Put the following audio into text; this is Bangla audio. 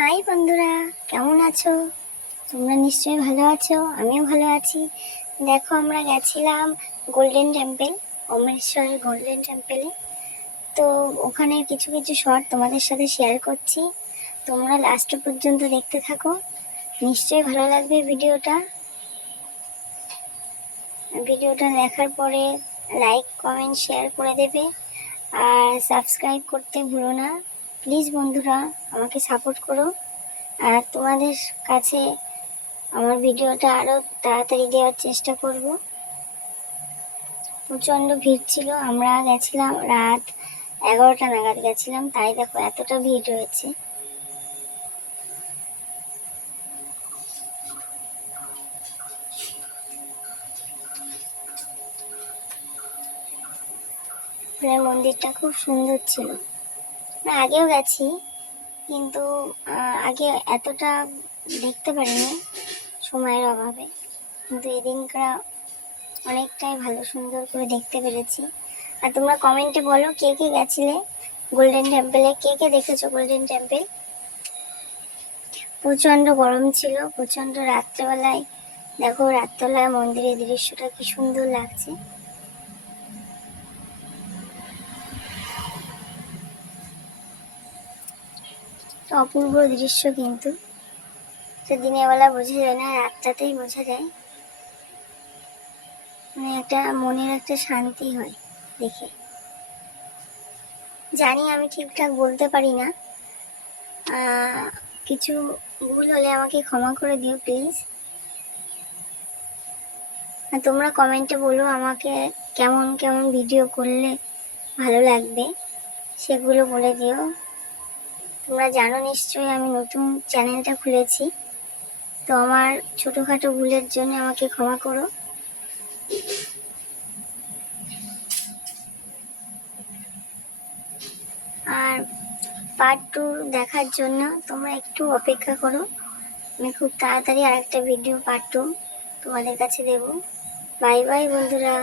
হাই বন্ধুরা, কেমন আছো? তোমরা নিশ্চয়ই ভালো আছো, আমিও ভালো আছি। দেখো, আমরা গেছিলাম গোল্ডেন টেম্পেল অমৃতসরের গোল্ডেন টেম্পেলে তো ওখানে কিছু কিছু শর্ট তোমাদের সাথে শেয়ার করছি। তোমরা লাস্ট পর্যন্ত দেখতে থাকো। নিশ্চয়ই ভালো লাগবে ভিডিওটা। ভিডিওটা দেখার পরে লাইক কমেন্ট শেয়ার করে দেবে। আর সাবস্ক্রাইব করতে ভুলো না। প্লিজ বন্ধুরা, আমাকে সাপোর্ট করো। আর তোমাদের কাছে আমার ভিডিওটা আরও তাড়াতাড়ি দেওয়ার চেষ্টা করব। প্রচণ্ড ভিড় ছিল, আমরা গেছিলাম রাত এগারোটা নাগাদ গেছিলাম, তাই দেখো এতটা ভিড় রয়েছে। মানে মন্দিরটা খুব সুন্দর ছিল। না, আগেও গেছি, কিন্তু আগে এতটা দেখতে পারিনি সময়ের অভাবে। কিন্তু এদিনকার অনেকটাই ভালো, সুন্দর করে দেখতে পেরেছি। আর তোমরা কমেন্টে বলো কে কে গেছিলে? গোল্ডেন টেম্পলে কে কে দেখেছ গোল্ডেন টেম্পল প্রচণ্ড গরম ছিল, প্রচণ্ড রাত্রেবেলায়। দেখো রাত্রেবেলায় মন্দিরের দৃশ্যটা কি সুন্দর লাগছে। অপূর্ব দৃশ্য কিন্তু। তো দিনের বেলা বোঝা যায় না, রাতটাতেই বোঝা যায়। মানে একটা মনের একটা শান্তি হয় দেখে। জানি আমি ঠিকঠাক বলতে পারি না। কিছু ভুল হলে আমাকে ক্ষমা করে দিও, প্লিজ। তোমরা কমেন্টে বলো আমাকে কেমন কেমন ভিডিও করলে ভালো লাগবে। সেগুলো বলে দিও। তোমরা জানো নিশ্চয়ই আমি নতুন চ্যানেলটা খুলেছি। তো আমার ছোটোখাটো ভুলের জন্য আমাকে ক্ষমা করো। আর পার্ট টু দেখার জন্য তোমরা একটু অপেক্ষা করো। আমি খুব তাড়াতাড়ি আরেকটা ভিডিও পার্ট টু তোমাদের কাছে দেবো। বাই বাই বন্ধুরা।